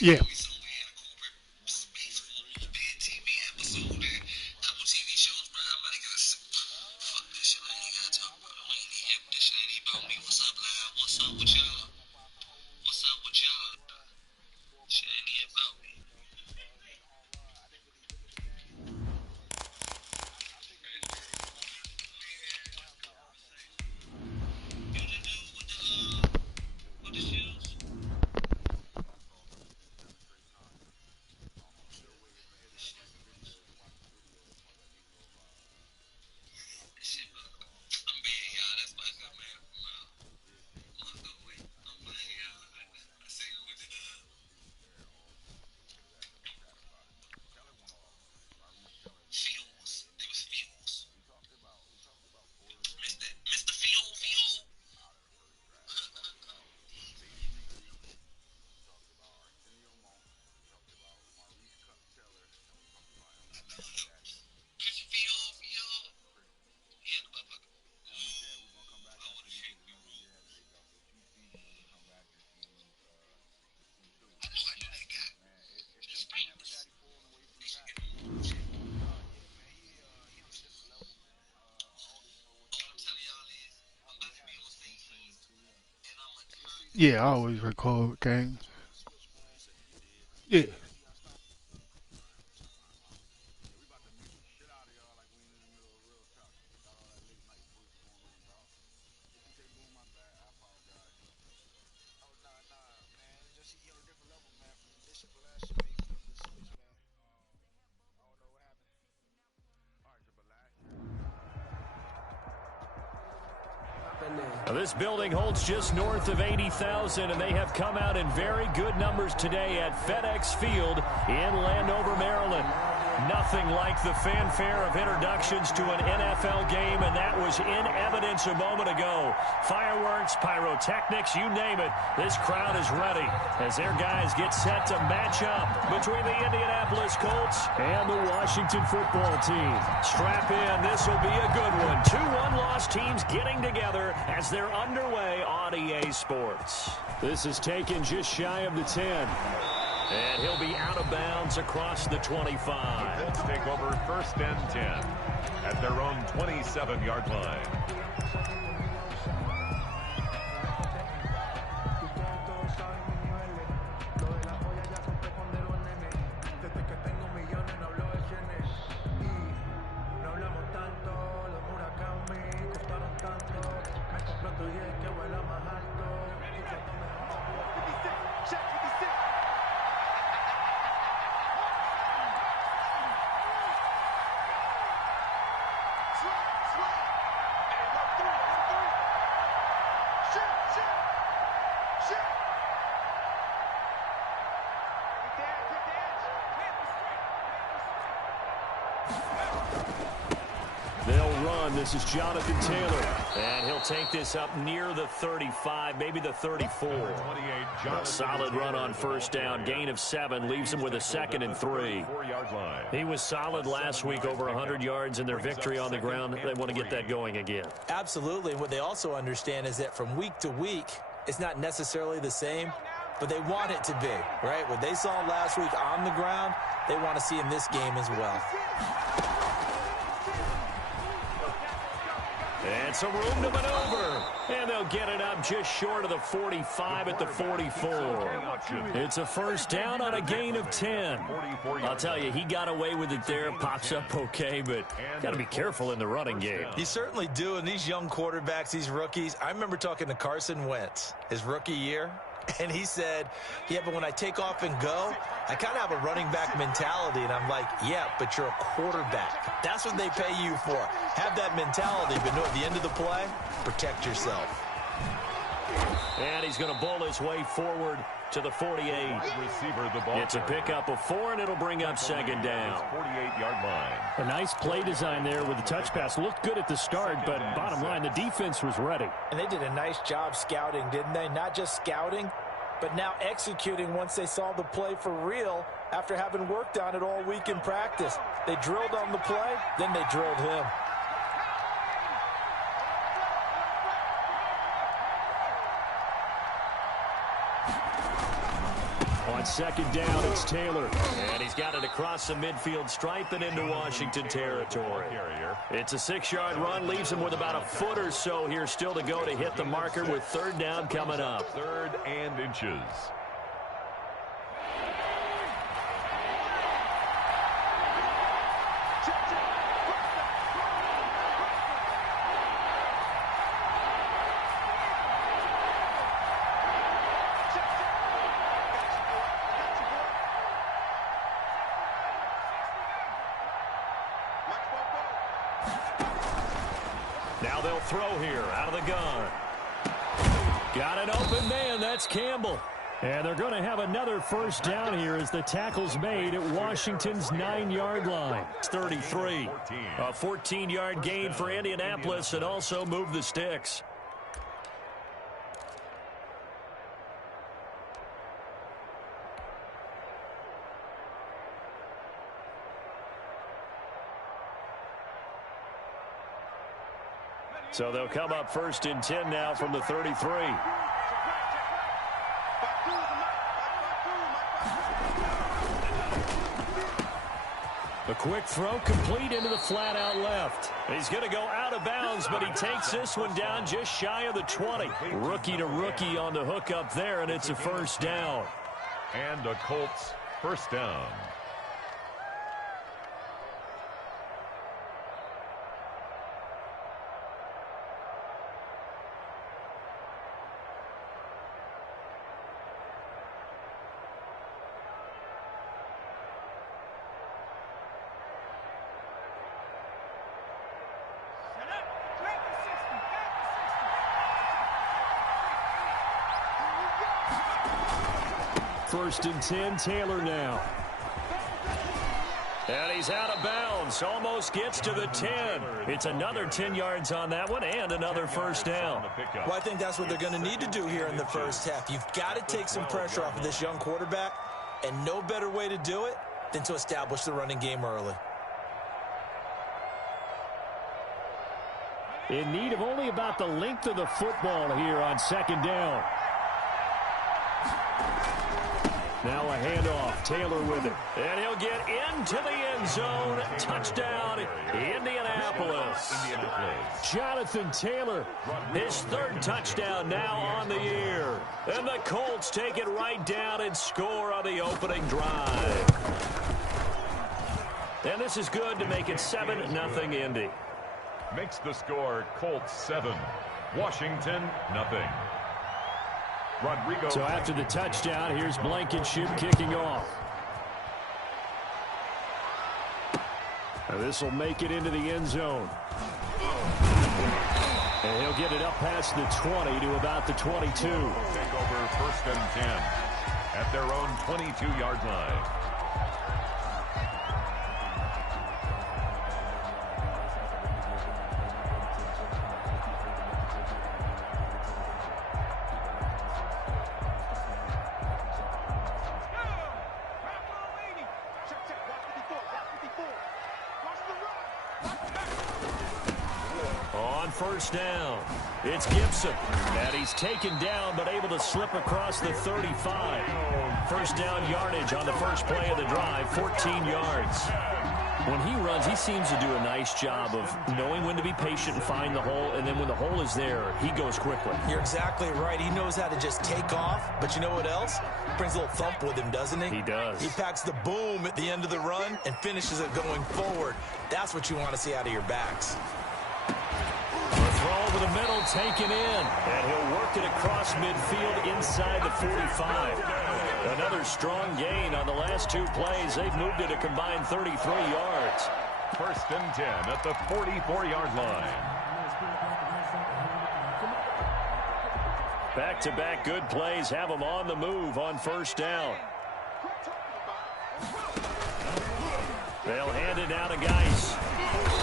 Yeah. Yeah, I always record games. Yeah. Now, this building holds just north of 80,000, and they have come out in very good numbers today at FedEx Field in Landover, Maryland. Nothing like the fanfare of introductions to an NFL game, and that was in evidence a moment ago. Fireworks, pyrotechnics, you name it. This crowd is ready as their guys get set to match up between the Indianapolis Colts and the Washington football team. Strap in. This will be a good one. Two one-loss teams getting together as they're underway on EA Sports. This is taken just shy of the 10. And he'll be out of bounds across the 25. The Colts take over first and 10 at their own 27-yard line. They'll run. This is Jonathan Taylor. And he'll take this up near the 35, maybe the 34. A solid run on first down. Gain of 7 leaves him with a 2nd and 3. He was solid last week, over 100 yards in their victory on the ground. They want to get that going again. Absolutely. What they also understand is that from week to week, it's not necessarily the same, but they want it to be, right? What they saw last week on the ground, they want to see in this game as well. And some room to maneuver. And they'll get it up just short of the 45 at the 44. It's a first down on a gain of 10. I'll tell you, he got away with it there. Pops up okay, but got to be careful in the running game. You certainly do. And these young quarterbacks, these rookies, I remember talking to Carson Wentz his rookie year. And he said, yeah, but when I take off and go, I kind of have a running back mentality. And I'm like, yeah, but you're a quarterback. That's what they pay you for. Have that mentality, but no, at the end of the play, protect yourself. And he's going to bowl his way forward to the 48. Receiver, the ball. It's a pickup of 4, and it'll bring up second down. 48-yard line. A nice play design there with the touch pass. Looked good at the start, but bottom line, the defense was ready. And they did a nice job scouting, didn't they? Not just scouting, but now executing once they saw the play for real after having worked on it all week in practice. They drilled on the play, then they drilled him. On second down, it's Taylor. And he's got it across the midfield stripe and into Washington territory. It's a 6-yard run, leaves him with about a foot or so here still to go to hit the marker with third down coming up. 3rd and inches. Now they'll throw here out of the gun. Got an open man. That's Campbell. And they're going to have another first down here as the tackle's made at Washington's 9-yard line. It's 33. A 14-yard gain for Indianapolis and also move the sticks. So they'll come up 1st and 10 now from the 33. A quick throw complete into the flat out left. He's going to go out of bounds, but he takes this one down just shy of the 20. Rookie to rookie on the hook up there, and it's a first down. And a Colts first down. First and 10, Taylor now. And he's out of bounds. Almost gets to the 10. It's another 10 yards on that one and another first down. Well, I think that's what they're going to need to do here in the first half. You've got to take some pressure off of this young quarterback, and no better way to do it than to establish the running game early. In need of only about the length of the football here on second down. Now a handoff. Taylor with it. And he'll get into the end zone. Touchdown, Indianapolis. Jonathan Taylor, his 3rd touchdown now on the year. And the Colts take it right down and score on the opening drive. And this is good to make it 7-0 Indy. Makes the score Colts 7, Washington nothing. Rodrigo. So after the touchdown, here's Blankenship kicking off. This will make it into the end zone. And he'll get it up past the 20 to about the 22. Take over 1st and 10 at their own 22-yard line. First down. It's Gibson. And he's taken down but able to slip across the 35. First down yardage on the first play of the drive, 14 yards. When he runs, he seems to do a nice job of knowing when to be patient and find the hole, and then when the hole is there, he goes quickly. You're exactly right. He knows how to just take off, but you know what else? Brings a little thump with him, doesn't he? He does. He packs the boom at the end of the run and finishes it going forward. That's what you want to see out of your backs. The throw over the middle, taken in, and he'll work it across midfield inside the 45. Another strong gain on the last two plays. They've moved it a combined 33 yards. 1st and 10 at the 44-yard line. Back-to-back good plays have them on the move on 1st down. They'll hand it now to Geis.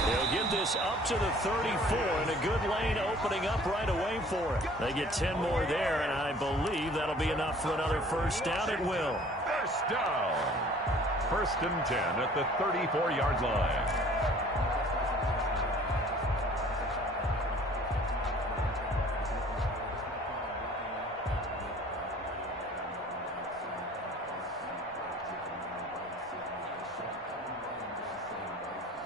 They'll get this up to the 34, and a good lane opening up right away for it. They get 10 more there, and I believe that'll be enough for another 1st down. It will. 1st down. 1st and 10 at the 34-yard line.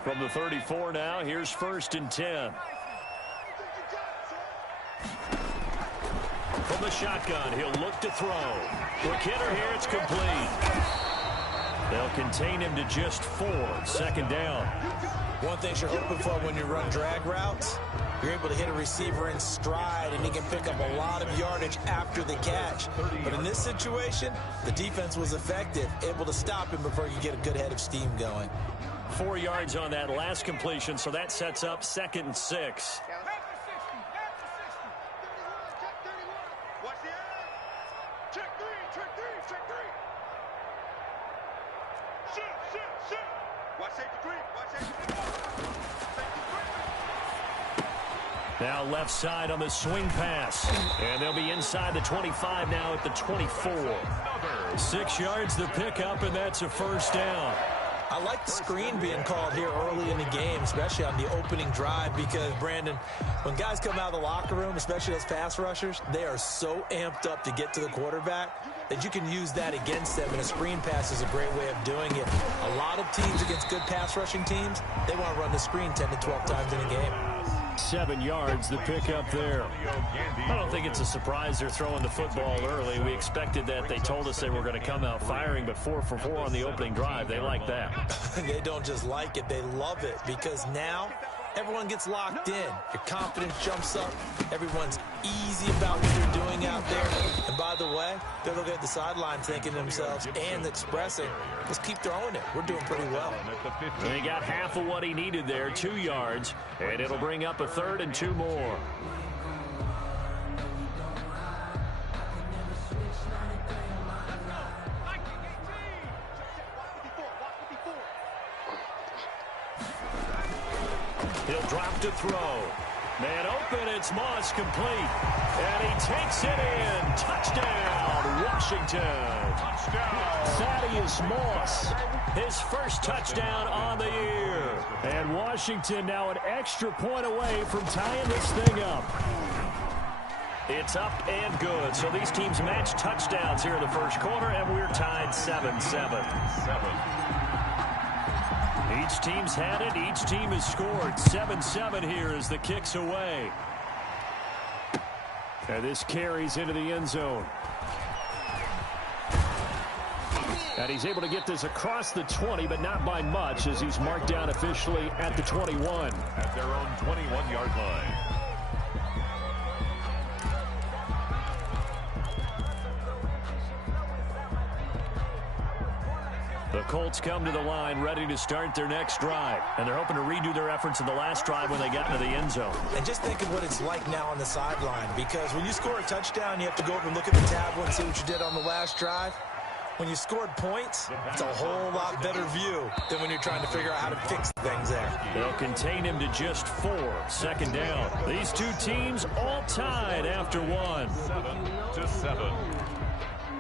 From the 34 now, here's 1st and 10. From the shotgun, he'll look to throw. Quick hitter here, it's complete. They'll contain him to just 4. 2nd down. One thing you're hoping for when you run drag routes, you're able to hit a receiver in stride, and he can pick up a lot of yardage after the catch. But in this situation, the defense was effective, able to stop him before you get a good head of steam going. 4 yards on that last completion, so that sets up 2nd and 6. Now left side on the swing pass. And they'll be inside the 25 now at the 24. 6 yards the pickup, and that's a 1st down. I like the screen being called here early in the game, especially on the opening drive, because, Brandon, when guys come out of the locker room, especially those pass rushers, they are so amped up to get to the quarterback that you can use that against them, and a screen pass is a great way of doing it. A lot of teams against good pass rushing teams, they want to run the screen 10 to 12 times in a game. 7 yards the pickup there. I don't think it's a surprise they're throwing the football early. We expected that. They told us they were going to come out firing, but 4 for 4 on the opening drive. They like that. They don't just like it, they love it, because now everyone gets locked in. Your confidence jumps up. Everyone's easy about what they're doing out there. And by the way, they're looking at the sideline thinking to themselves and expressing, let's keep throwing it. We're doing pretty well. They got half of what he needed there, 2 yards, and it'll bring up a 3rd and 2 more. He'll drop to throw. Man open, it's Moss, complete. And he takes it in. Touchdown, Washington. Touchdown. Thaddeus Moss, his first touchdown on the year. And Washington now an extra point away from tying this thing up. It's up and good. So these teams match touchdowns here in the first quarter, and we're tied 7-7. Each team's had it. Each team has scored. 7-7 here as the kick's away. And this carries into the end zone. And he's able to get this across the 20, but not by much, as he's marked down officially at the 21. At their own 21-yard line. The Colts come to the line ready to start their next drive. And they're hoping to redo their efforts in the last drive when they got into the end zone. And just think of what it's like now on the sideline, because when you score a touchdown, you have to go over and look at the tablet and see what you did on the last drive. When you scored points, it's a whole lot better view than when you're trying to figure out how to fix things there. They'll contain him to just 4. 2nd down. These two teams all tied after 1. 7-7.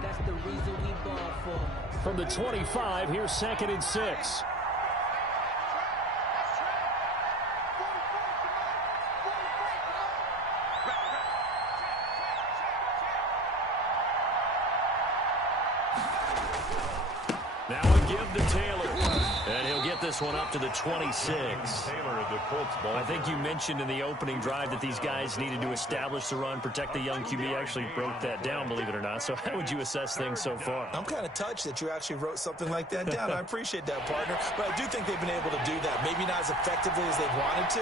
That's the reason we ball for. From the 25, here's 2nd and 6. Now a give to Taylor. And he'll get this one up to the 26. I think you mentioned in the opening drive that these guys needed to establish the run, protect the young QB. Actually broke that down, believe it or not. So how would you assess things so far? I'm kind of touched that you actually wrote something like that down. I appreciate that, partner. But I do think they've been able to do that. Maybe not as effectively as they've wanted to,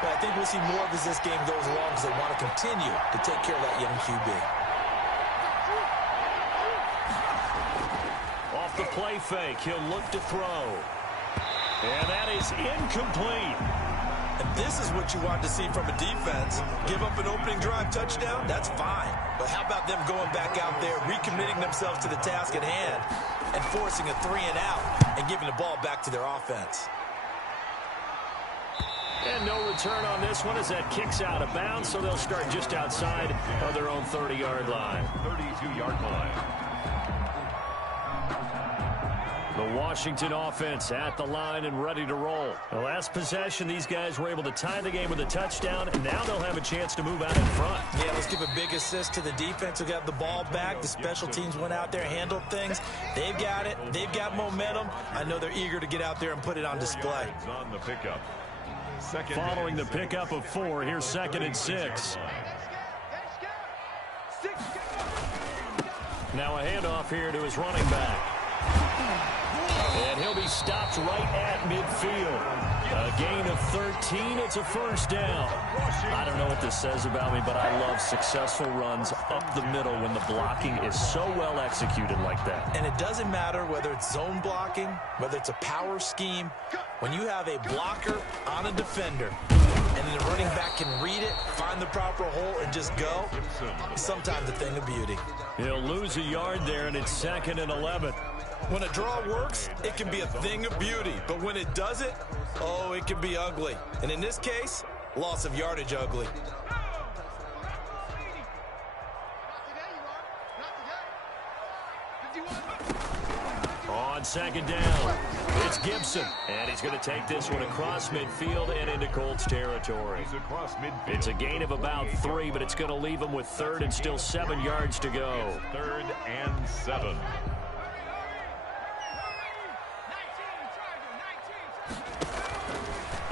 but I think we'll see more of as this game goes along because they want to continue to take care of that young QB. Off the play fake, he'll look to throw. And that is incomplete. And this is what you want to see from a defense. Give up an opening drive touchdown, that's fine. But how about them going back out there, recommitting themselves to the task at hand, and forcing a 3-and-out and giving the ball back to their offense. And no return on this one as that kicks out of bounds, so they'll start just outside of their own 30-yard line. 32-yard line. The Washington offense at the line and ready to roll. The last possession, these guys were able to tie the game with a touchdown, and now they'll have a chance to move out in front. Yeah, let's give a big assist to the defense who got the ball back. The special teams went out there, handled things. They've got it. They've got momentum. I know they're eager to get out there and put it on display. On the pickup. Following the pickup of 4, here's 2nd and 6. Now a handoff here to his running back. And he'll be stopped right at midfield. A gain of 13. It's a first down. I don't know what this says about me, but I love successful runs up the middle when the blocking is so well executed like that. And it doesn't matter whether it's zone blocking, whether it's a power scheme. When you have a blocker on a defender, and then the running back can read it, find the proper hole, and just go, it's sometimes a thing of beauty. He'll lose a yard there, and it's 2nd and 11. When a draw works, it can be a thing of beauty. But when it doesn't, oh, it can be ugly. And in this case, loss of yardage ugly. On 2nd down, it's Gibson. And he's going to take this one across midfield and into Colts territory. It's a gain of about 3, but it's going to leave him with 3rd and still 7 yards to go. 3rd and 7.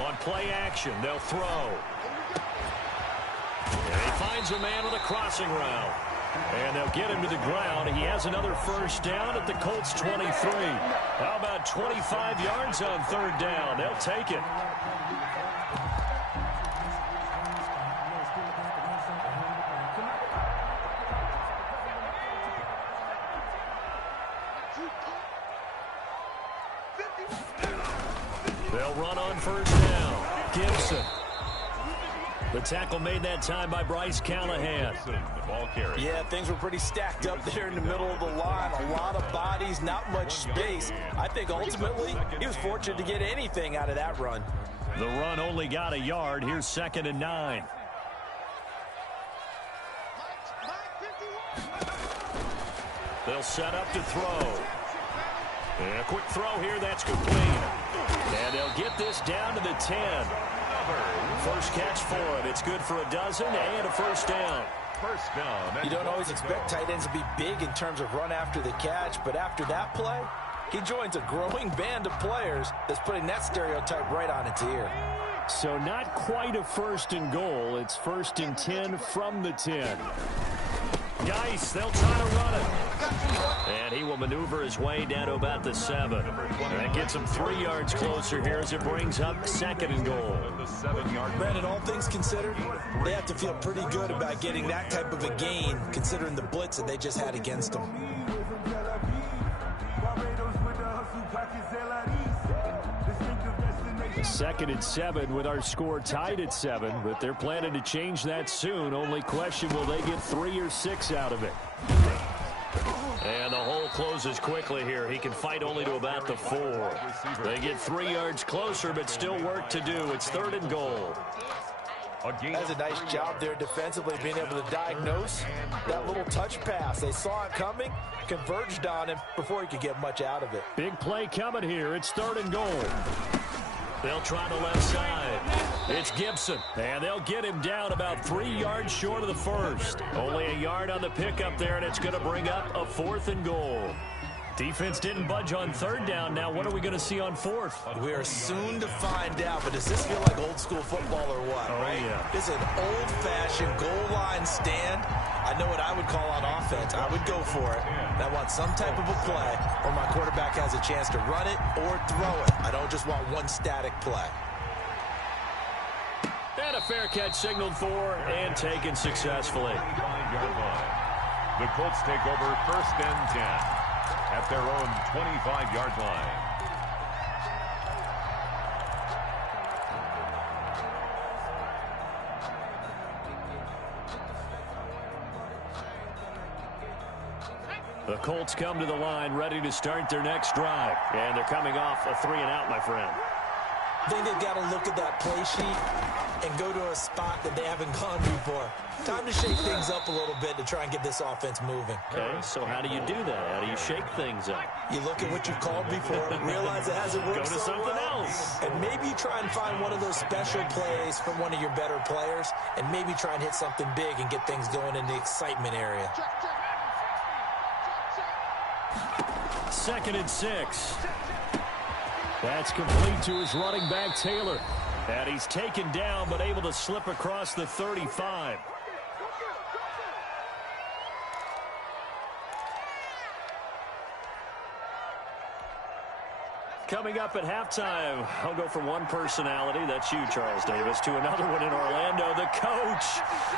On play action, they'll throw. And he finds a man on the crossing route. And they'll get him to the ground. He has another first down at the Colts 23. How about 25 yards on 3rd down? They'll take it. They'll run on 1st down. Gibson. The tackle made that time by Bryce Callahan. The ball carry. Yeah, things were pretty stacked up there in the middle of the line. A lot of bodies, not much space. I think ultimately he was fortunate to get anything out of that run. The run only got a yard. Here's 2nd and 9. They'll set up to throw. And a quick throw here. That's complete. And they'll get this down to the 10. First catch for him. It's good for a dozen and a first down. First down. You don't always expect tight ends to be big in terms of run after the catch, but after that play, he joins a growing band of players that's putting that stereotype right on its ear. So not quite a 1st and goal. It's 1st and 10 from the 10. Geis, they'll try to run it. And he will maneuver his way down to about the 7. That gets him 3 yards closer here as it brings up 2nd and goal. Brandon, all things considered, they have to feel pretty good about getting that type of a gain, considering the blitz that they just had against them. Second and 7 with our score tied at 7, but they're planning to change that soon. Only question, will they get 3 or 6 out of it? And the hole closes quickly here. He can fight only to about the 4. They get 3 yards closer, but still work to do. It's 3rd and goal. That's a nice job there defensively, being able to diagnose that little touch pass. They saw it coming, converged on him before he could get much out of it. Big play coming here. It's 3rd and goal. They'll try the left side. It's Gibson, and they'll get him down about 3 yards short of the 1st. Only a yard on the pickup there, and it's going to bring up a 4th and goal. Defense didn't budge on third down. Now what are we going to see on fourth? We are soon to find out, but does this feel like old school football or what, right? Yeah. This is an old-fashioned goal line stand. I know what I would call on offense. I would go for it. And I want some type of a play where my quarterback has a chance to run it or throw it. I don't just want one static play. And a fair catch signaled for and taken successfully. The Colts take over 1st and 10 at their own 25-yard line. The Colts come to the line ready to start their next drive. And they're coming off a 3-and-out, my friend. I think they've got to look at that play sheet and go to a spot that they haven't gone before. Time to shake things up a little bit to try and get this offense moving. Okay, so how do you do that? How do you shake things up? You look at what you've called before, realize it hasn't worked Go to something else. and maybe you try and find one of those special plays from one of your better players, and maybe try and hit something big and get things going in the excitement area. 2nd and 6. That's complete to his running back, Taylor. And he's taken down, but able to slip across the 35. Coming up at halftime, I'll go from one personality, that's you, Charles Davis, to another one in Orlando, the coach.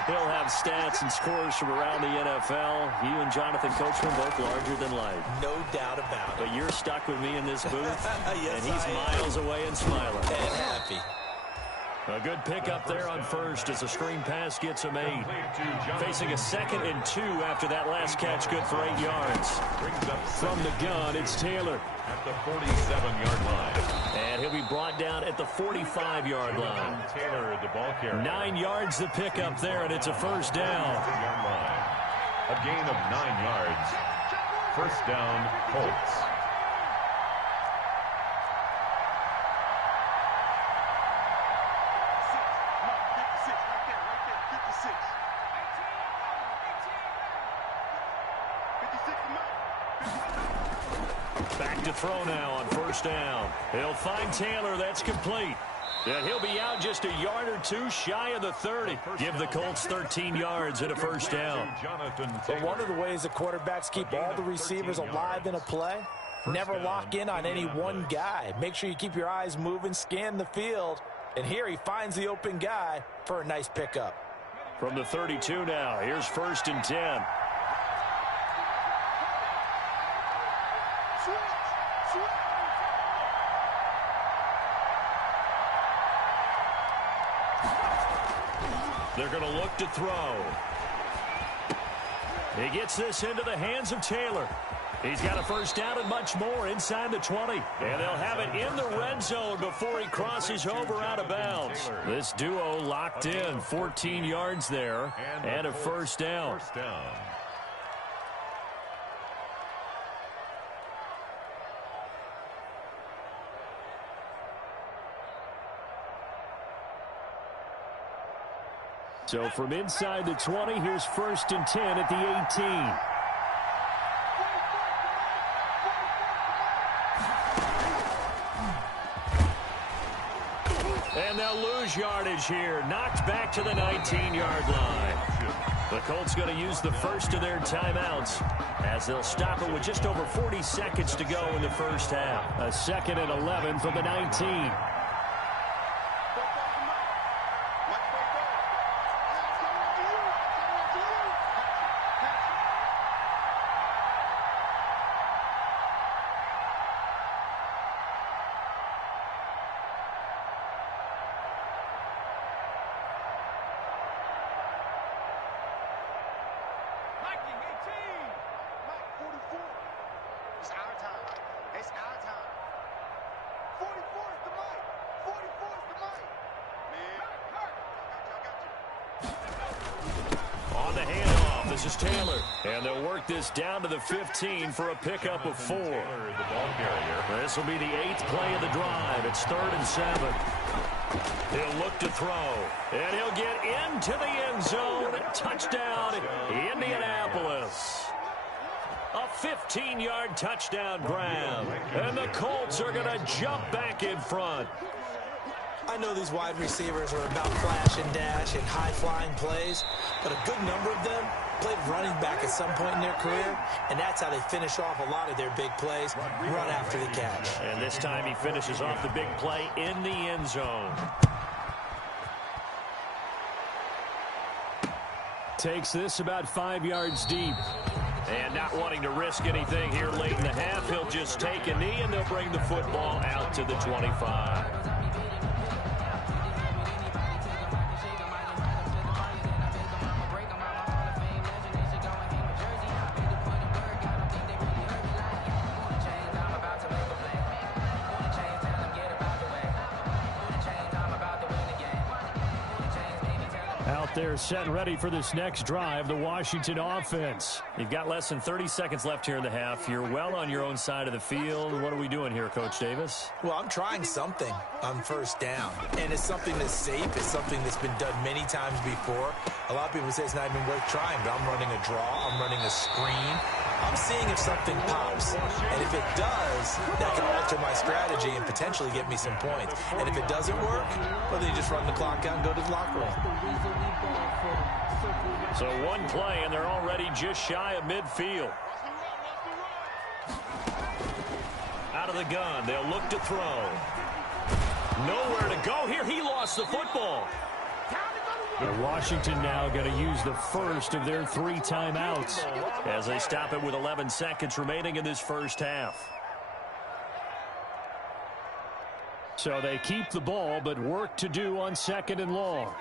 He'll have stats and scores from around the NFL. You and Jonathan Coachman both larger than life. No doubt about it. But you're stuck with me in this booth, Yes, and he's miles away and smiling. And happy. A good pickup there on first as a screen pass gets him 8. Facing a 2nd and 2 after that last catch, good for 8 yards. From the gun, it's Taylor. At the 47-yard line. And he'll be brought down at the 45-yard line. Taylor, the ball carrier. 9 yards the pickup there, and it's a first down. A gain of 9 yards. First down, Colts. Back to throw now on first down. He'll find Taylor. That's complete. And he'll be out just a yard or two shy of the 30. Give the Colts 13 yards and a first down. But one of the ways the quarterbacks keep all the receivers alive in a play, never lock in on any one guy. Make sure you keep your eyes moving, scan the field. And here he finds the open guy for a nice pickup. From the 32 now, here's 1st and 10. They're going to look to throw. He gets this into the hands of Taylor. He's got a first down and much more inside the 20. And they'll have it in the red zone before he crosses over out of bounds. This duo locked in, 14 yards there and a first down. So from inside the 20, here's 1st and 10 at the 18. And they'll lose yardage here. Knocked back to the 19-yard line. The Colts going to use the first of their timeouts as they'll stop it with just over 40 seconds to go in the first half. A 2nd and 11 from the 19. On the handoff, this is Taylor. And they'll work this down to the 15 for a pickup of 4. This will be the 8th play of the drive. It's 3rd and 7. He'll look to throw. And he'll get into the end zone. Touchdown, Indianapolis. A 15-yard touchdown grab. And the Colts are going to jump back in front. I know these wide receivers are about flash and dash and high-flying plays, but a good number of them played running back at some point in their career, and that's how they finish off a lot of their big plays, run after the catch. And this time he finishes off the big play in the end zone. Takes this about 5 yards deep. And not wanting to risk anything here late in the half, he'll just take a knee and they'll bring the football out to the 25. They're set and ready for this next drive, the Washington offense. You've got less than 30 seconds left here in the half. You're well on your own side of the field. What are we doing here, Coach Davis? Well, I'm trying something on first down, and it's something that's safe. It's something that's been done many times before. A lot of people say it's not even worth trying, but I'm running a draw. I'm running a screen. I'm seeing if something pops, and if it does, that can alter my strategy and potentially get me some points. And if it doesn't work, well, then you just run the clock out and go to the locker room. So one play, and they're already just shy of midfield. Out of the gun, they'll look to throw. Nowhere to go here. He lost the football. Washington now going to use the first of their 3 timeouts as they stop it with 11 seconds remaining in this first half. So they keep the ball, but work to do on 2nd and long.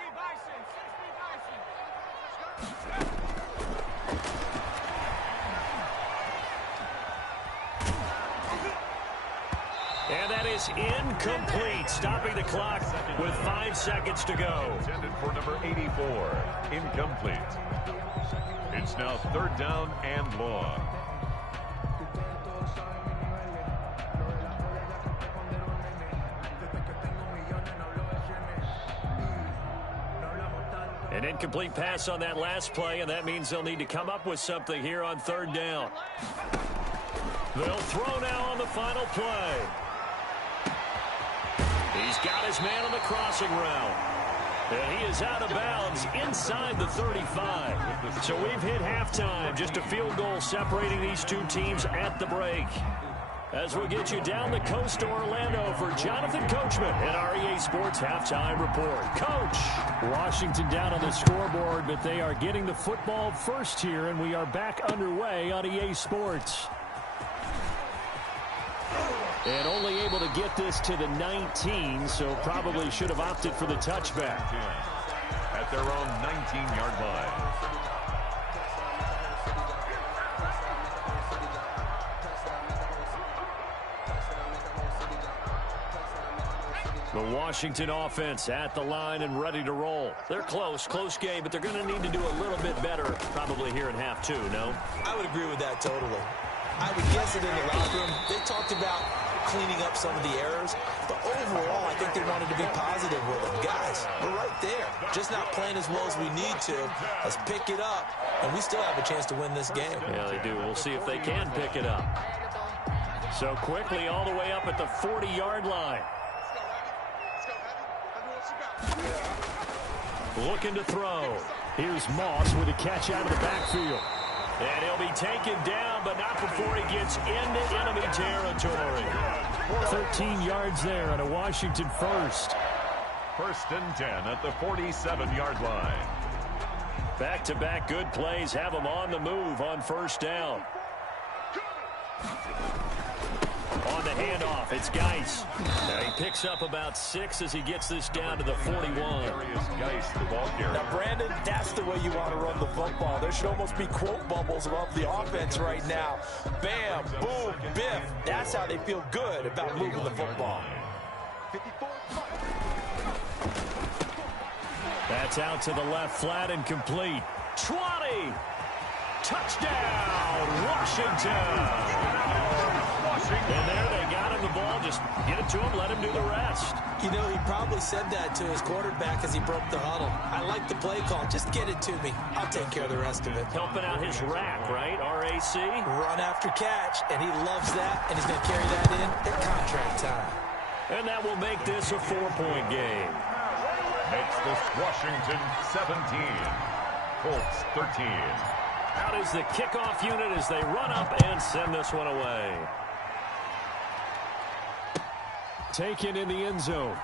And that is incomplete, stopping the clock with 5 seconds to go. Intended for number 84, incomplete. It's now 3rd down and long. An incomplete pass on that last play, and that means they'll need to come up with something here on 3rd down. They'll throw now on the final play. He's got his man on the crossing route. And he is out of bounds inside the 35. So we've hit halftime. Just a field goal separating these two teams at the break. As we get you down the coast to Orlando for Jonathan Coachman at our EA Sports Halftime Report. Coach, Washington down on the scoreboard, but they are getting the football first here, and we are back underway on EA Sports. And only able to get this to the 19, so probably should have opted for the touchback. At their own 19-yard line. The Washington offense at the line and ready to roll. They're close game, but they're going to need to do a little bit better probably here in half 2, no? I would agree with that totally. I would guess it in the locker room. They talked about cleaning up some of the errors, but overall, I think they wanted to be positive with them. Guys, we're right there. Just not playing as well as we need to. Let's pick it up, and we still have a chance to win this game. Yeah, they do. We'll see if they can pick it up. So quickly all the way up at the 40-yard line. Looking to throw. Here's Moss with a catch out of the backfield. And he'll be taken down, but not before he gets into enemy territory. 13 yards there on a Washington first. 1st and 10 at the 47-yard line. Back-to-back good plays have them on the move on 1st down. On the handoff, it's Geis. He picks up about 6 as he gets this down to the 41. Geis, the ball carrier. Now, Brandon, that's the way you want to run the football. There should almost be quote bubbles above the offense right now. Bam, boom, biff. That's how they feel good about moving the football. That's out to the left, flat and complete. 20. Touchdown, Washington. And there they got him the ball just just get it to him, let him do the rest. You know, he probably said that to his quarterback as he broke the huddle. I like the play call. Just get it to me. I'll take care of the rest of it. Helping out his rack, right? RAC. Run after catch, and he loves that, and he's going to carry that in at contract time. And that will make this a 4-point game. Makes this Washington 17, Colts 13. Out is the kickoff unit as they run up and send this one away. Taken in the end zone.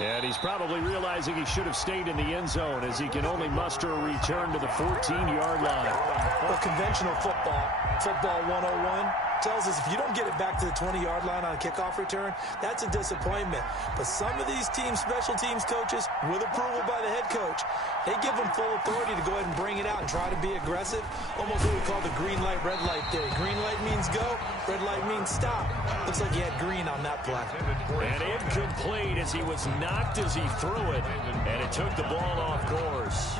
And he's probably realizing he should have stayed in the end zone as he can only muster a return to the 14-yard line. Well, conventional football 101, tells us if you don't get it back to the 20-yard line on a kickoff return, that's a disappointment. But some of these special teams coaches, with approval by the head coach, they give them full authority to go ahead and bring it out and try to be aggressive. Almost what we call the green light, red light theory. Green light means go, red light means stop. Looks like he had green on that play. And incomplete as he was knocked as he threw it, and it took the ball off course.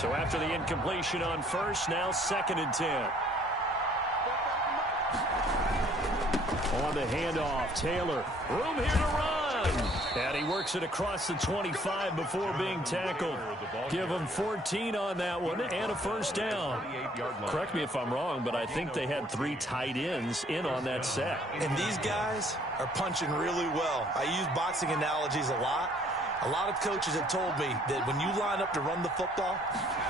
So after the incompletion on first, now 2nd and 10. On the handoff, Taylor. Room here to run. And he works it across the 25 before being tackled. Give him 14 on that one and a first down. Correct me if I'm wrong, but I think they had 3 tight ends in on that set. And these guys are punching really well. I use boxing analogies a lot. A lot of coaches have told me that when you line up to run the football,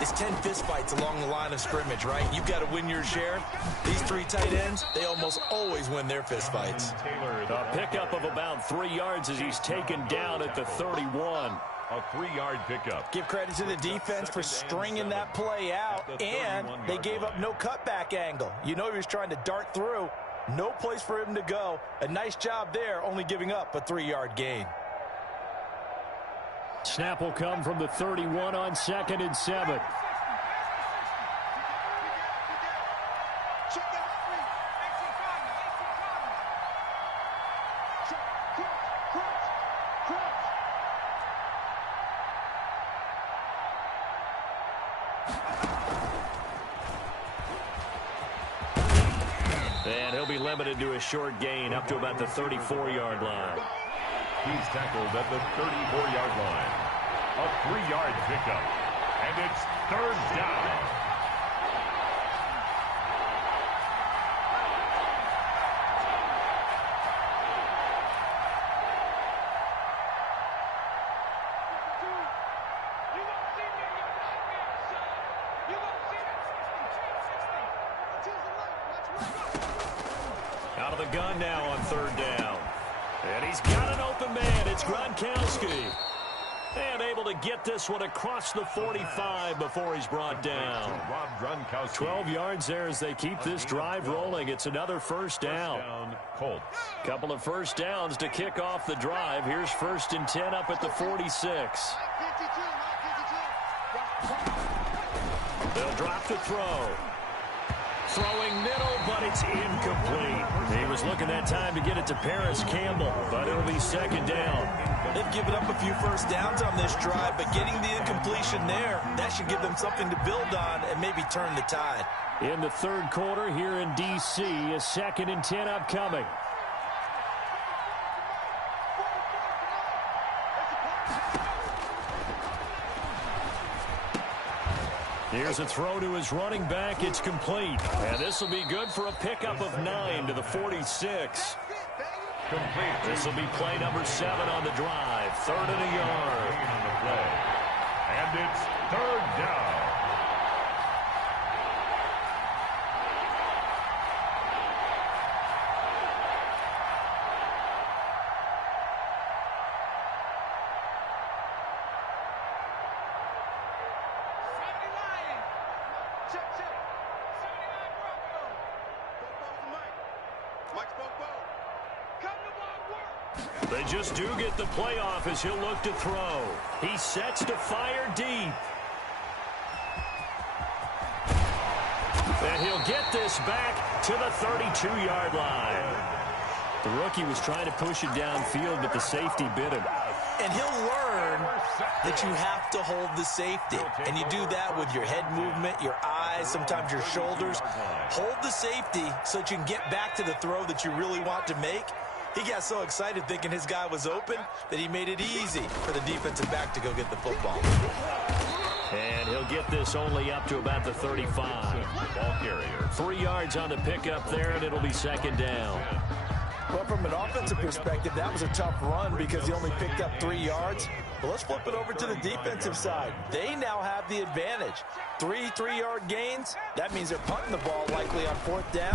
it's 10 fistfights along the line of scrimmage, right? You've got to win your share. These 3 tight ends, they almost always win their fistfights. A pickup of about 3 yards as he's taken down at the 31. A 3-yard pickup. Give credit to the defense for stringing that play out, and they gave up no cutback angle. You know he was trying to dart through. No place for him to go. A nice job there, only giving up a 3-yard gain. Snap will come from the 31 on 2nd and 7. And he'll be limited to a short gain up to about the 34-yard line. He's tackled at the 34-yard line. A 3-yard pickup. And it's 3rd down. Out of the gun now on 3rd down. And he's got an open man. It's Gronkowski. And able to get this one across the 45 before he's brought down. 12 yards there as they keep this drive rolling. It's another first down. Colts. Couple of first downs to kick off the drive. Here's 1st and 10 up at the 46. They'll drop the throw. Throwing middle, but it's incomplete. He was looking that time to get it to Paris Campbell, but it'll be 2nd down. They've given up a few first downs on this drive, but getting the incompletion there, that should give them something to build on and maybe turn the tide. In the 3rd quarter here in D.C., a 2nd and 10 upcoming. Here's a throw to his running back. It's complete. And this will be good for a pickup of 9 to the 46. Complete. This will be play number 7 on the drive. 3rd and a yard. On the play. And it's 3rd down. They just do get the playoff as he'll look to throw. He sets to fire deep. And he'll get this back to the 32-yard line. The rookie was trying to push it downfield, but the safety bit him. And he'll learn that you have to hold the safety. And you do that with your head movement, your eyes, sometimes your shoulders. Hold the safety so that you can get back to the throw that you really want to make. He got so excited thinking his guy was open that he made it easy for the defensive back to go get the football. And he'll get this only up to about the 35. Ball carrier. 3 yards on the pickup there, and it'll be second down. Well, from an offensive perspective, that was a tough run because he only picked up 3 yards. But let's flip it over to the defensive side. They now have the advantage. 3 3-yard gains. That means they're punting the ball likely on 4th down.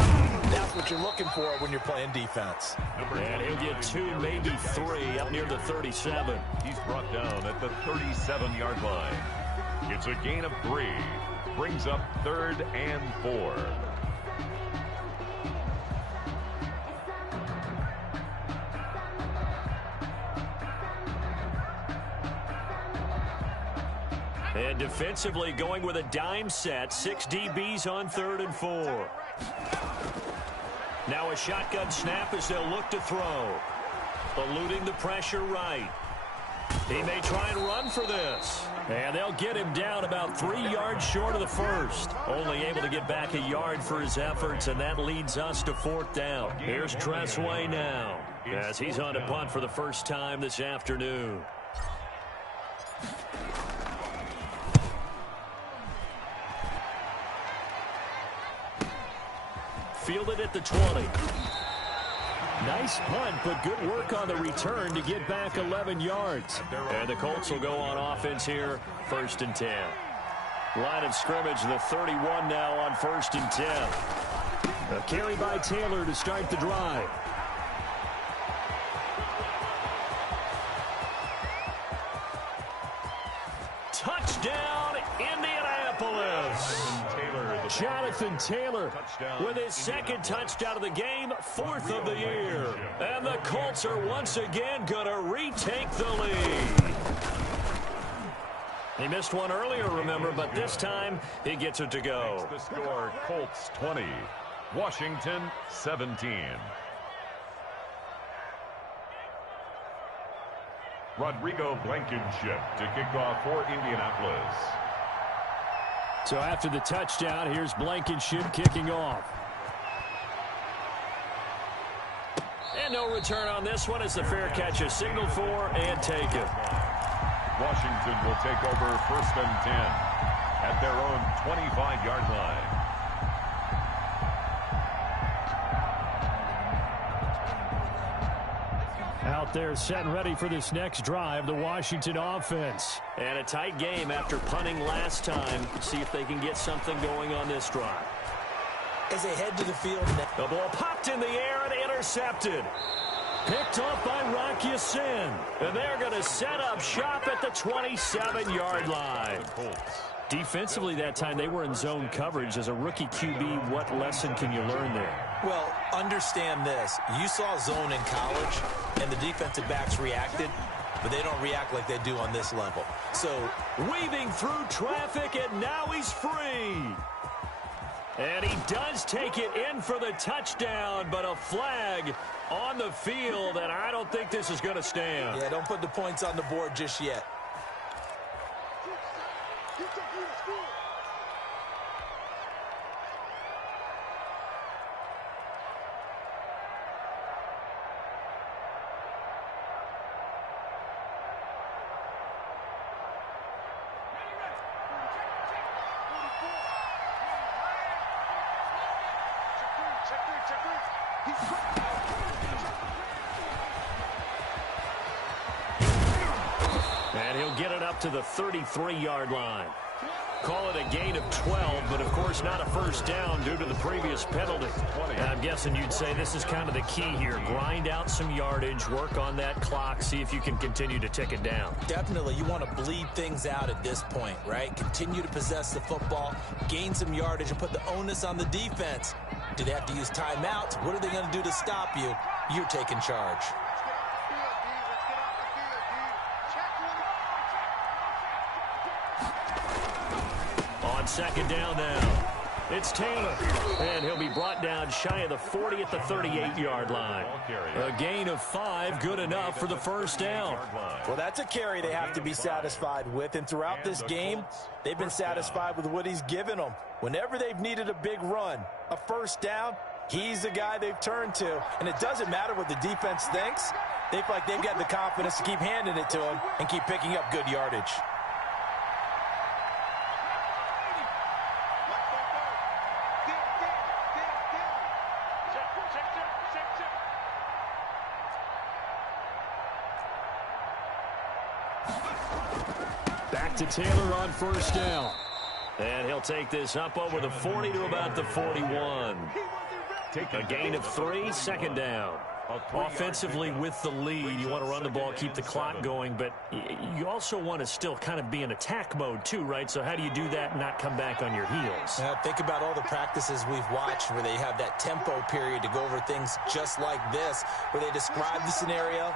That's what you're looking for when you're playing defense. And he'll get 2, maybe 3 up near the 37. He's brought down at the 37-yard line. It's a gain of 3. Brings up 3rd and 4. And defensively going with a dime set. 6 DBs on 3rd and 4. Now a shotgun snap as they'll look to throw. Eluding the pressure right. He may try and run for this. And they'll get him down about 3 yards short of the first. Only able to get back a yard for his efforts, and that leads us to 4th down. Here's Tressway now as he's on a punt for the first time this afternoon. Fielded at the 20. Nice punt, but good work on the return to get back 11 yards. And the Colts will go on offense here, 1st and 10. Line of scrimmage, the 31 now on 1st and 10. A carry by Taylor to start the drive. Touchdown, Indianapolis. Jonathan Taylor with his 2nd touchdown of the game, 4th of the year. And the Colts are once again going to retake the lead. He missed one earlier, remember, but this time he gets it to go. The score, Colts 20, Washington 17. Rodrigo Blankenship to kick off for Indianapolis. So after the touchdown, here's Blankenship kicking off. And no return on this one as the fair catch is signaled for and taken. Washington will take over 1st and 10 at their own 25-yard line. Out there set and ready for this next drive, the Washington offense. And a tight game after punting last time. See if they can get something going on this drive. As they head to the field now. The ball popped in the air and intercepted. Picked off by Rocky Sin. And they're going to set up shop at the 27-yard line. Defensively that time, they were in zone coverage. As a rookie QB, what lesson can you learn there? Well, understand this. You saw zone in college, and the defensive backs reacted, but they don't react like they do on this level. So, weaving through traffic, and now he's free. And he does take it in for the touchdown, but a flag on the field, and I don't think this is going to stand. Yeah, don't put the points on the board just yet. And he'll get it up to the 33-yard line. Call it a gain of 12, but of course not a first down due to the previous penalty. And I'm guessing you'd say this is kind of the key here. Grind out some yardage, work on that clock, see if you can continue to tick it down. Definitely, you want to bleed things out at this point, right? Continue to possess the football, gain some yardage, and put the onus on the defense. Do they have to use timeouts? What are they going to do to stop you? You're taking charge. On 2nd down now. It's Taylor, and he'll be brought down shy of the 40 at the 38-yard line. A gain of 5, good enough for the first down. Well, that's a carry they have to be satisfied with, and throughout this game, they've been satisfied with what he's given them. Whenever they've needed a big run, a first down, he's the guy they've turned to, and it doesn't matter what the defense thinks. They feel like they've got the confidence to keep handing it to him and keep picking up good yardage. Back to Taylor on first down. And he'll take this up over the 40 to about the 41. A gain of 3, second down. Offensively with the lead, you want to run the ball, keep the clock going, but you also want to still kind of be in attack mode too, right? So how do you do that and not come back on your heels? Think about all the practices we've watched where they have that tempo period to go over things just like this, where they describe the scenario,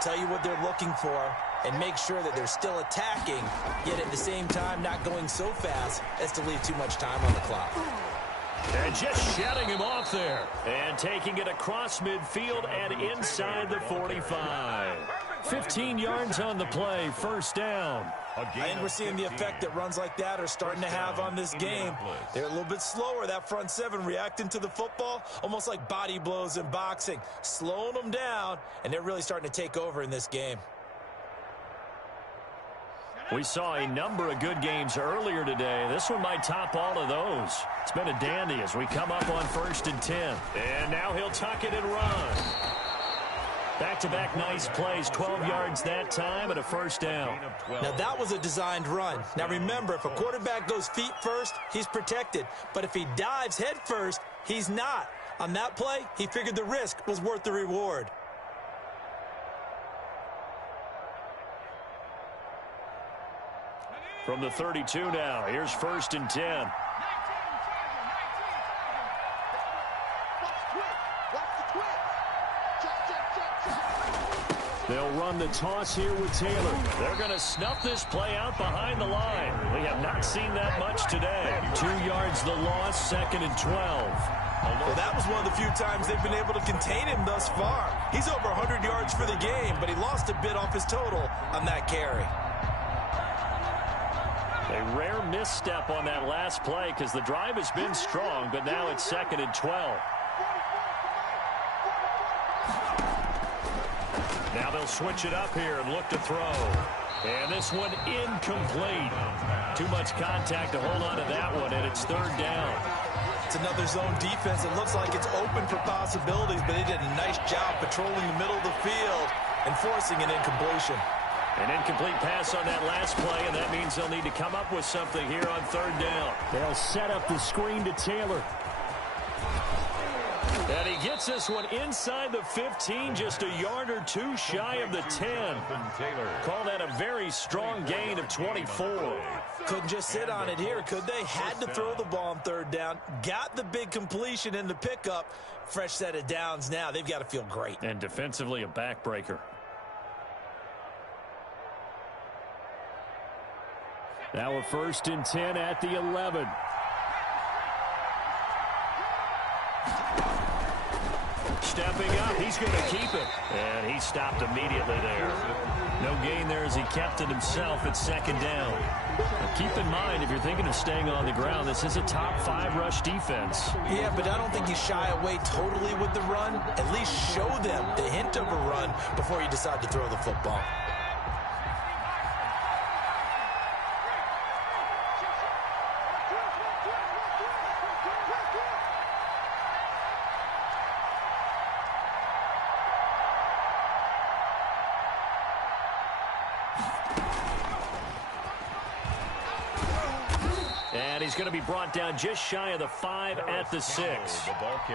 tell you what they're looking for, and make sure that they're still attacking, yet at the same time not going so fast as to leave too much time on the clock. And just shutting him off there. And taking it across midfield and inside the 45. 15 yards on the play, first down. I think we're seeing the effect that runs like that are starting to have on this game. They're a little bit slower, that front seven, reacting to the football, almost like body blows in boxing, slowing them down, and they're really starting to take over in this game. We saw a number of good games earlier today. This one might top all of those. It's been a dandy as we come up on 1st and 10. And now he'll tuck it and run. Back-to-back nice plays, 12 yards that time and a first down. Now that was a designed run. Now remember, if a quarterback goes feet first, he's protected. But if he dives head first, he's not. On that play, he figured the risk was worth the reward. From the 32 now, here's 1st and 10. They'll run the toss here with Taylor. They're going to snuff this play out behind the line. We have not seen that much today. 2 yards the loss, 2nd and 12. Well, that was one of the few times they've been able to contain him thus far. He's over 100 yards for the game, but he lost a bit off his total on that carry. A rare misstep on that last play because the drive has been strong, but now it's 2nd and 12. Now they'll switch it up here and look to throw. And this one incomplete. Too much contact to hold on to that one, and it's 3rd down. It's another zone defense. It looks like it's open for possibilities, but they did a nice job patrolling the middle of the field and forcing an incompletion. An incomplete pass on that last play, and that means they'll need to come up with something here on 3rd down. They'll set up the screen to Taylor. And he gets this one inside the 15, just a yard or two shy of the 10. Call that a very strong gain of 24. Couldn't just sit on it here, could they? Had to throw the ball on 3rd down. Got the big completion in the pickup. Fresh set of downs now. They've got to feel great. And defensively, a backbreaker. Now a 1st and 10 at the 11. Stepping up, he's going to keep it. And he stopped immediately there. No gain there as he kept it himself at 2nd down. Now keep in mind, if you're thinking of staying on the ground, this is a top 5 rush defense. Yeah, but I don't think you shy away totally with the run. At least show them the hint of a run before you decide to throw the football. He's going to be brought down just shy of the 5 at the 6.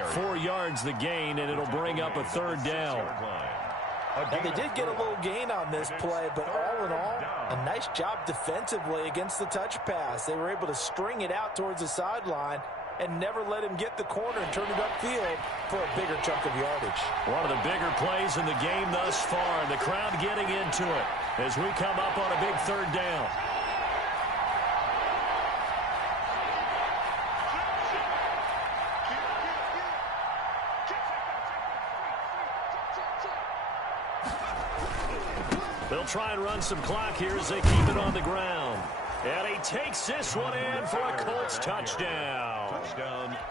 4 yards the gain, and it'll bring up a 3rd down. Now, they did get a little gain on this play, but all in all, a nice job defensively against the touch pass. They were able to string it out towards the sideline and never let him get the corner and turn it upfield for a bigger chunk of yardage. One of the bigger plays in the game thus far, and the crowd getting into it as we come up on a big 3rd down. They'll try and run some clock here as they keep it on the ground. And he takes this one in for a Colts touchdown.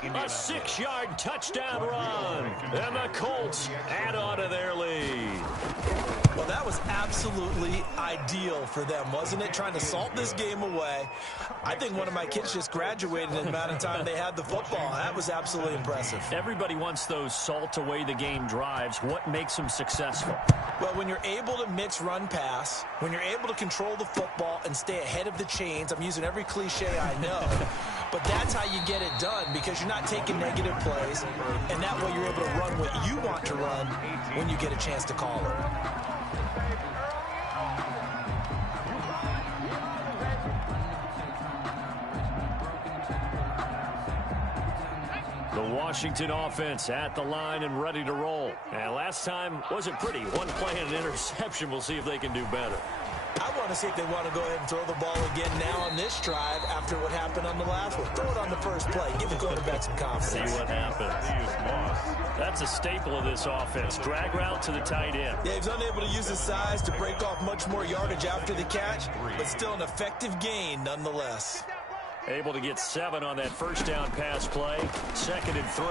A 6-yard touchdown run. And the Colts add on to their lead. Well, that was absolutely ideal for them, wasn't it? Trying to salt this game away. I think one of my kids just graduated in the amount of time they had the football. That was absolutely impressive. Everybody wants those salt away the game drives. What makes them successful? Well, when you're able to mix run pass, when you're able to control the football and stay ahead of the chains, I'm using every cliche I know, but that's how you get it done because you're not taking negative plays, and that way you're able to run what you want to run when you get a chance to call it. The Washington offense at the line and ready to roll. And last time wasn't pretty. One play and an interception. We'll see if they can do better. I want to see if they want to go ahead and throw the ball again now on this drive after what happened on the last one. Throw it on the first play. Give the quarterback some confidence. See what happens. That's a staple of this offense. Drag route to the tight end. Yeah, he's unable to use his size to break off much more yardage after the catch, but still an effective gain nonetheless. Able to get 7 on that first down pass play. 2nd and 3.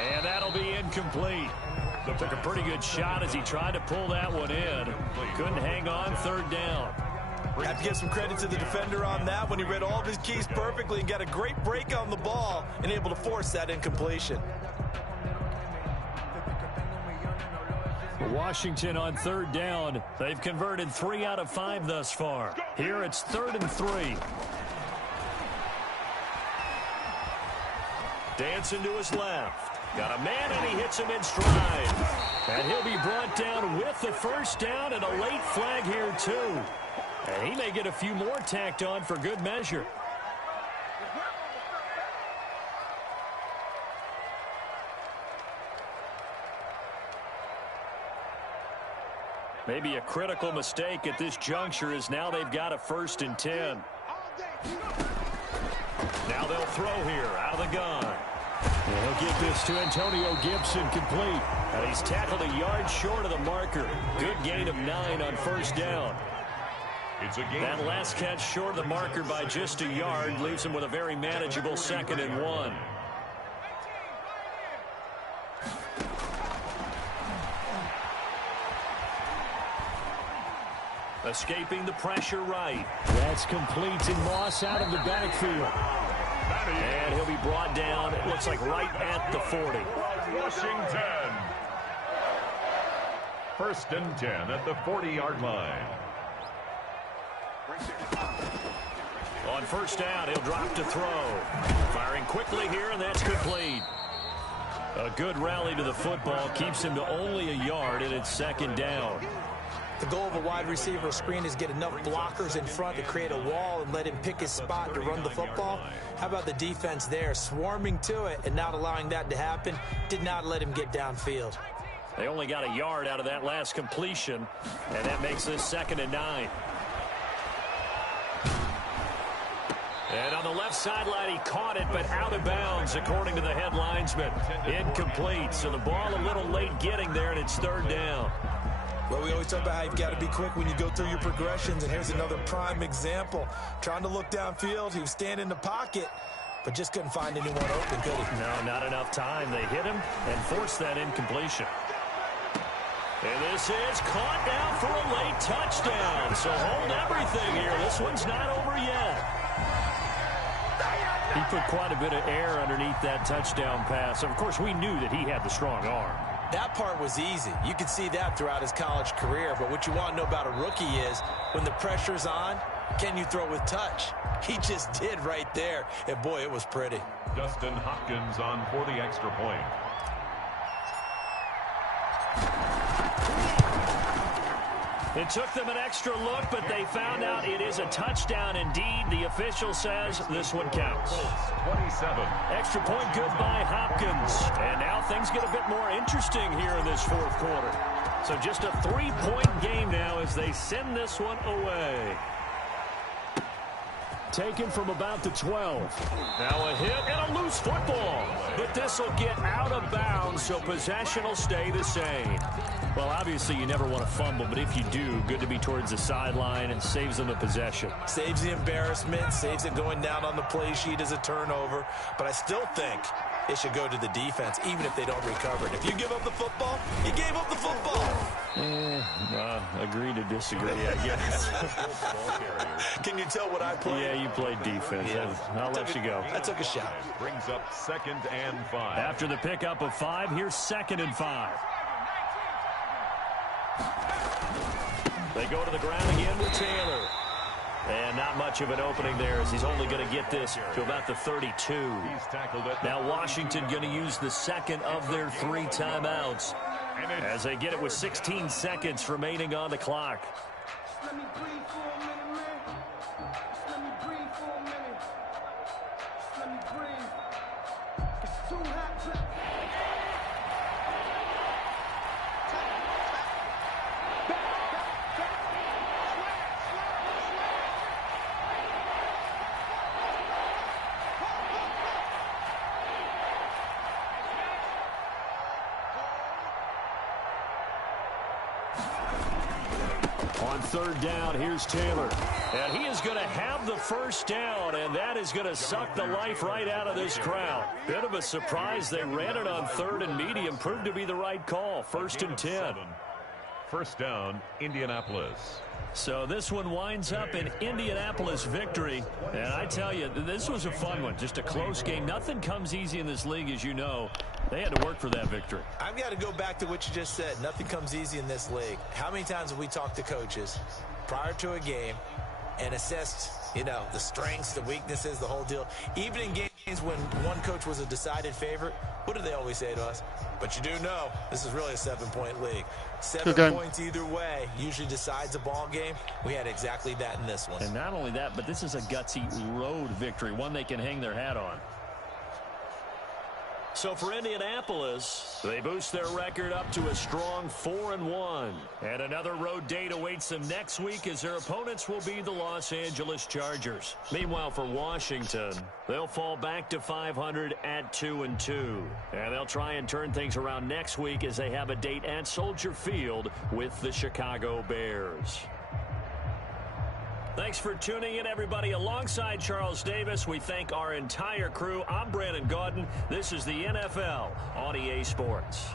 And that'll be incomplete. Took a pretty good shot as he tried to pull that one in. Couldn't hang on 3rd down. Have to give some credit to the defender on that when he read all of his keys perfectly and got a great break on the ball and able to force that incompletion. Washington on 3rd down. They've converted 3 out of 5 thus far. Here it's 3rd and 3. Dancing to his left. Got a man and he hits him in stride. And he'll be brought down with the first down and a late flag here too. And he may get a few more tacked on for good measure. Maybe a critical mistake at this juncture is now they've got a 1st and 10. Now they'll throw here out of the gun. And he'll get this to Antonio Gibson complete. And he's tackled a yard short of the marker. Good gain of 9 on 1st down. That last catch short of the marker by just a yard leaves him with a very manageable 2nd and 1. Escaping the pressure right. That's complete to Moss out of the backfield. And he'll be brought down, it looks like right at the 40. Washington. 1st and 10 at the 40-yard line. On 1st down, he'll drop to throw. Firing quickly here, and that's complete. A good rally to the football keeps him to only a yard, and it's 2nd down. The goal of a wide receiver screen is get enough blockers in front to create a wall and let him pick his spot to run the football. How about the defense there, swarming to it and not allowing that to happen? Did not let him get downfield. They only got a yard out of that last completion, and that makes this 2nd and 9. And on the left sideline, he caught it, but out of bounds, according to the head linesman. Incomplete, so the ball a little late getting there, and it's 3rd down. Well, we always talk about how you've got to be quick when you go through your progressions, and here's another prime example. Trying to look downfield, he was standing in the pocket, but just couldn't find anyone open, could he? No, not enough time. They hit him and forced that incompletion. And this is caught down for a late touchdown. So hold everything here. This one's not over yet. He put quite a bit of air underneath that touchdown pass. Of course, we knew that he had the strong arm. That part was easy. You could see that throughout his college career. But what you want to know about a rookie is when the pressure's on, can you throw with touch? He just did right there. And, boy, it was pretty. Dustin Hopkins on for the extra point. It took them an extra look, but they found out it is a touchdown indeed. The official says this one counts. 27. Extra point good by Hopkins. And now things get a bit more interesting here in this 4th quarter. So just a 3-point game now as they send this one away. Taken from about the 12. Now a hit and a loose football. But this will get out of bounds, so possession will stay the same. Well, obviously you never want to fumble, but if you do, good to be towards the sideline and saves them a possession. Saves the embarrassment, saves it going down on the play sheet as a turnover. But I still think it should go to the defense, even if they don't recover it. If you give up the football, you gave up the football. Agree to disagree, I guess. Can you tell what I played? Yeah, you played defense. Yeah. I'll let you go. I took a shot. Brings up 2nd and 5. After the pickup of 5, here's 2nd and 5. They go to the ground again with Taylor. And not much of an opening there as he's only going to get this to about the 32. He's tackled it. Now Washington going to use the second of their 3 timeouts as they get it with 16 seconds remaining on the clock. Let me breathe for a minute, man. Just let me breathe for a minute. Just let me breathe. It's too hot to... On 3rd down, here's Taylor. And he is going to have the first down, and that is going to suck the life right out of this crowd. Bit of a surprise. They ran it on 3rd and medium. Proved to be the right call. 1st and 10. 1st down, Indianapolis. So this one winds up an Indianapolis victory. And I tell you, this was a fun one. Just a close game. Nothing comes easy in this league, as you know. They had to work for that victory. I've got to go back to what you just said. Nothing comes easy in this league. How many times have we talked to coaches prior to a game and assessed, the strengths, the weaknesses, the whole deal? Even in games when one coach was a decided favorite, what do they always say to us? But you do know this is really a 7-point league. 7 points either way usually decides a ball game. We had exactly that in this one. And not only that, but this is a gutsy road victory, one they can hang their hat on. So for Indianapolis, they boost their record up to a strong 4-1. And another road date awaits them next week as their opponents will be the Los Angeles Chargers. Meanwhile, for Washington, they'll fall back to 500 at 2-2. And they'll try and turn things around next week as they have a date at Soldier Field with the Chicago Bears. Thanks for tuning in, everybody. Alongside Charles Davis, we thank our entire crew. I'm Brandon Gaudin. This is the NFL on EA Sports.